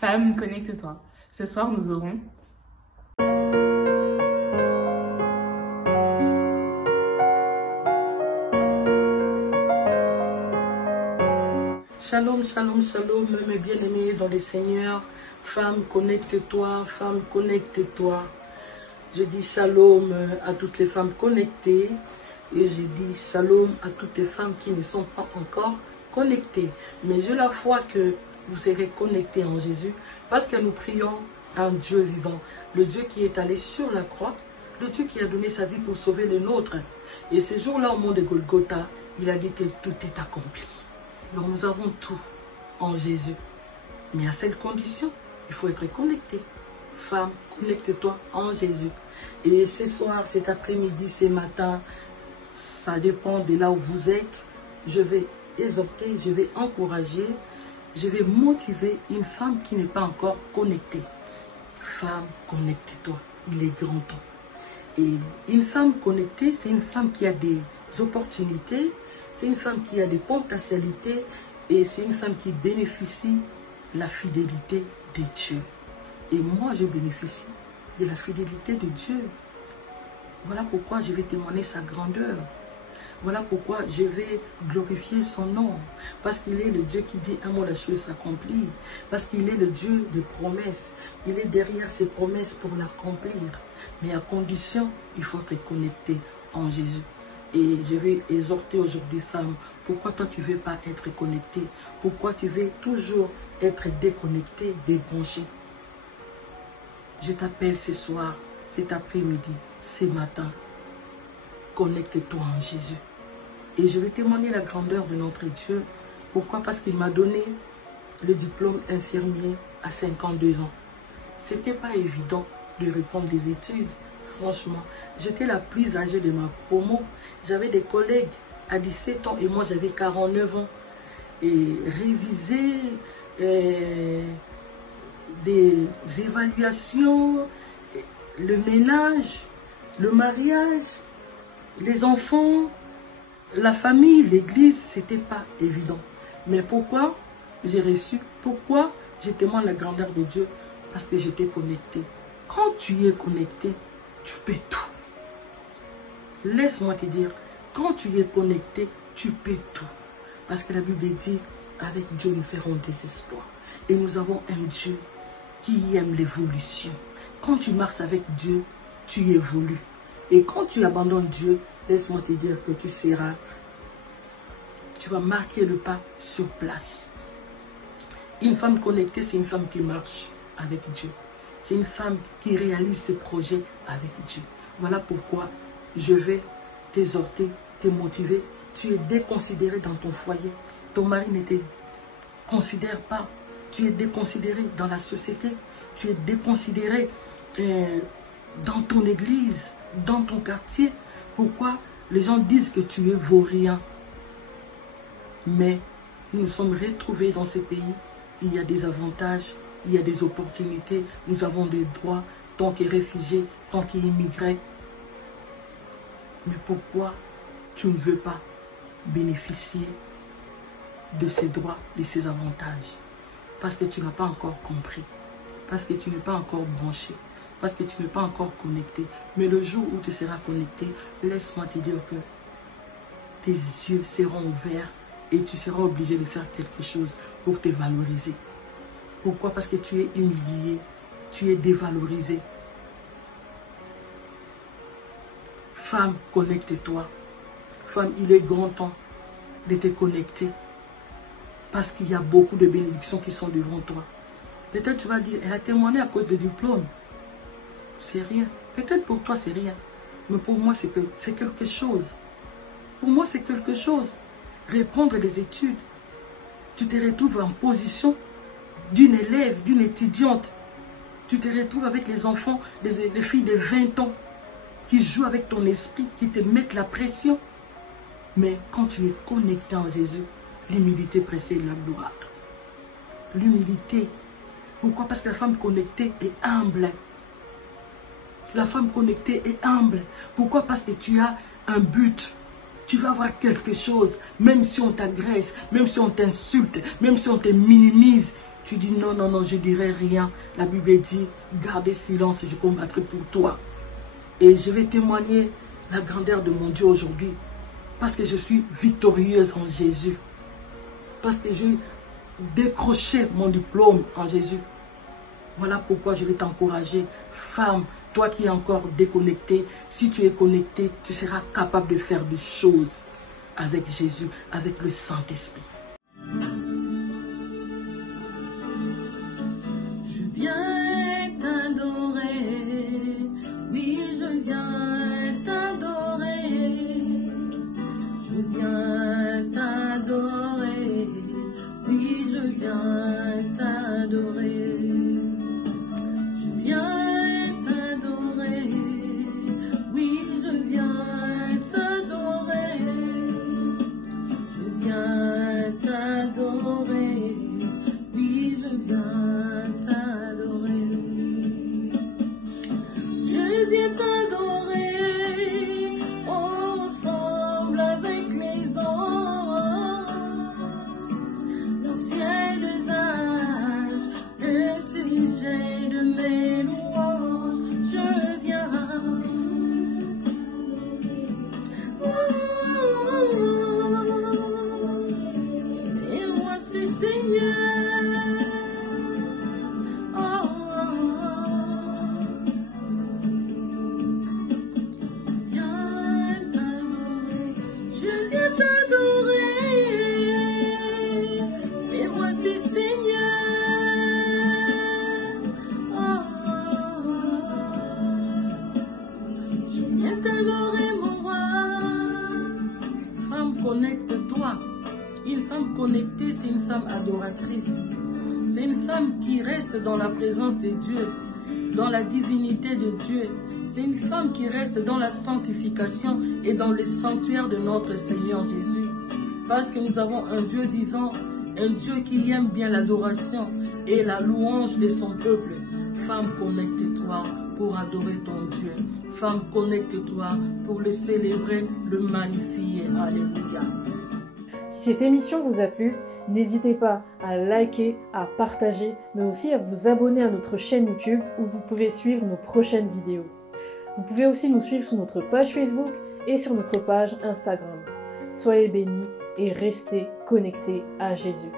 Femme, connecte-toi. Ce soir, nous aurons... Shalom, shalom, shalom, mes bien-aimés dans le Seigneur. Femme, connecte-toi, femme, connecte-toi. Je dis shalom à toutes les femmes connectées et je dis shalom à toutes les femmes qui ne sont pas encore connectées. Mais j'ai la foi que vous serez connectés en Jésus parce que nous prions un Dieu vivant, le Dieu qui est allé sur la croix, le Dieu qui a donné sa vie pour sauver le nôtre. Et ce jour-là, au mont de Golgotha, il a dit que tout est accompli. Donc nous avons tout en Jésus. Mais à cette condition, il faut être connecté. Femme, connecte-toi en Jésus. Et ce soir, cet après-midi, ce matin, ça dépend de là où vous êtes. Je vais exhorter, je vais encourager, je vais motiver une femme qui n'est pas encore connectée. Femme, connecte-toi. Il est grand temps. Et une femme connectée, c'est une femme qui a des opportunités, c'est une femme qui a des potentialités et c'est une femme qui bénéficie de la fidélité de Dieu. Et moi, je bénéficie de la fidélité de Dieu. Voilà pourquoi je vais témoigner sa grandeur. Voilà pourquoi je vais glorifier son nom. Parce qu'il est le Dieu qui dit un mot, la chose s'accomplit. Parce qu'il est le Dieu de promesses. Il est derrière ses promesses pour l'accomplir. Mais à condition, il faut être connecté en Jésus. Et je vais exhorter aujourd'hui, femme, pourquoi toi tu ne veux pas être connecté? Pourquoi tu veux toujours être déconnecté, débranché? Je t'appelle ce soir, cet après-midi, ce matin. Connecte-toi en Jésus. Et je vais témoigner la grandeur de notre Dieu. Pourquoi? Parce qu'il m'a donné le diplôme infirmier à 52 ans. Ce n'était pas évident de reprendre des études. Franchement, j'étais la plus âgée de ma promo. J'avais des collègues à 17 ans et moi j'avais 49 ans. Et réviser des évaluations, le ménage, le mariage, les enfants, la famille, l'église, c'était pas évident. Mais pourquoi j'ai reçu? Pourquoi je témoigne la grandeur de Dieu? Parce que j'étais connecté. Quand tu es connecté, tu peux tout. Laisse-moi te dire, quand tu es connecté, tu peux tout. Parce que la Bible dit, avec Dieu nous ferons des espoirs. Et nous avons un Dieu qui aime l'évolution. Quand tu marches avec Dieu, tu évolues. Et quand tu abandonnes Dieu, laisse-moi te dire que tu vas marquer le pas sur place. Une femme connectée, c'est une femme qui marche avec Dieu. C'est une femme qui réalise ses projets avec Dieu. Voilà pourquoi je vais t'exhorter, te motiver. Tu es déconsidéré dans ton foyer. Ton mari ne te considère pas. Tu es déconsidéré dans la société. Tu es déconsidéré dans ton église, dans ton quartier. Pourquoi? Les gens disent que tu es vaurien. Mais nous nous sommes retrouvés dans ces pays. Il y a des avantages. Il y a des opportunités, nous avons des droits, tant que réfugiés, tant qu'immigrés. Mais pourquoi tu ne veux pas bénéficier de ces droits, de ces avantages? Parce que tu n'as pas encore compris, parce que tu n'es pas encore branché, parce que tu n'es pas encore connecté. Mais le jour où tu seras connecté, laisse-moi te dire que tes yeux seront ouverts et tu seras obligé de faire quelque chose pour te valoriser. Pourquoi? Parce que tu es humilié, tu es dévalorisé. Femme, connecte-toi. Femme, il est grand temps de te connecter. Parce qu'il y a beaucoup de bénédictions qui sont devant toi. Peut-être tu vas dire, elle a témoigné à cause du diplôme. C'est rien. Peut-être pour toi, c'est rien. Mais pour moi, c'est quelque chose. Pour moi, c'est quelque chose. Reprendre des études. Tu te retrouves en position d'une élève, d'une étudiante. Tu te retrouves avec les enfants, les filles de 20 ans qui jouent avec ton esprit, qui te mettent la pression. Mais quand tu es connecté en Jésus, l'humilité précède la gloire. L'humilité. Pourquoi? Parce que la femme connectée est humble. La femme connectée est humble. Pourquoi? Parce que tu as un but. Tu vas avoir quelque chose, même si on t'agresse, même si on t'insulte, même si on te minimise. Tu dis non, non, non, je dirai rien. La Bible dit, gardez silence et je combattrai pour toi. Et je vais témoigner la grandeur de mon Dieu aujourd'hui. Parce que je suis victorieuse en Jésus. Parce que j'ai décroché mon diplôme en Jésus. Voilà pourquoi je vais t'encourager. Femme, toi qui es encore déconnectée, si tu es connectée, tu seras capable de faire des choses avec Jésus, avec le Saint-Esprit. Je viens t'adorer, oui, je viens t'adorer. Je viens t'adorer, oui, je viens t'adorer. Je viens t'adorer, oui, je viens t'adorer. Je viens t'adorer, oui, je viens t'adorer. Je viens t'adorer ensemble avec les anges. L'ancien des âges, le sujet de mes louanges, je viens. Et moi c'est Seigneur. Je viens t'adorer. Et moi c'est Seigneur. Je viens t'adorer mon roi. Femme, connecte-toi. Une femme connectée, c'est une femme adoratrice. C'est une femme qui reste dans la présence de Dieu, dans la divinité de Dieu. C'est une femme qui reste dans la sanctification et dans le sanctuaire de notre Seigneur Jésus. Parce que nous avons un Dieu vivant, un Dieu qui aime bien l'adoration et la louange de son peuple. Femme, connecte-toi pour adorer ton Dieu. Femme, connecte-toi pour le célébrer, le magnifier. Alléluia. Si cette émission vous a plu, n'hésitez pas à liker, à partager, mais aussi à vous abonner à notre chaîne YouTube où vous pouvez suivre nos prochaines vidéos. Vous pouvez aussi nous suivre sur notre page Facebook et sur notre page Instagram. Soyez bénis et restez connectés à Jésus.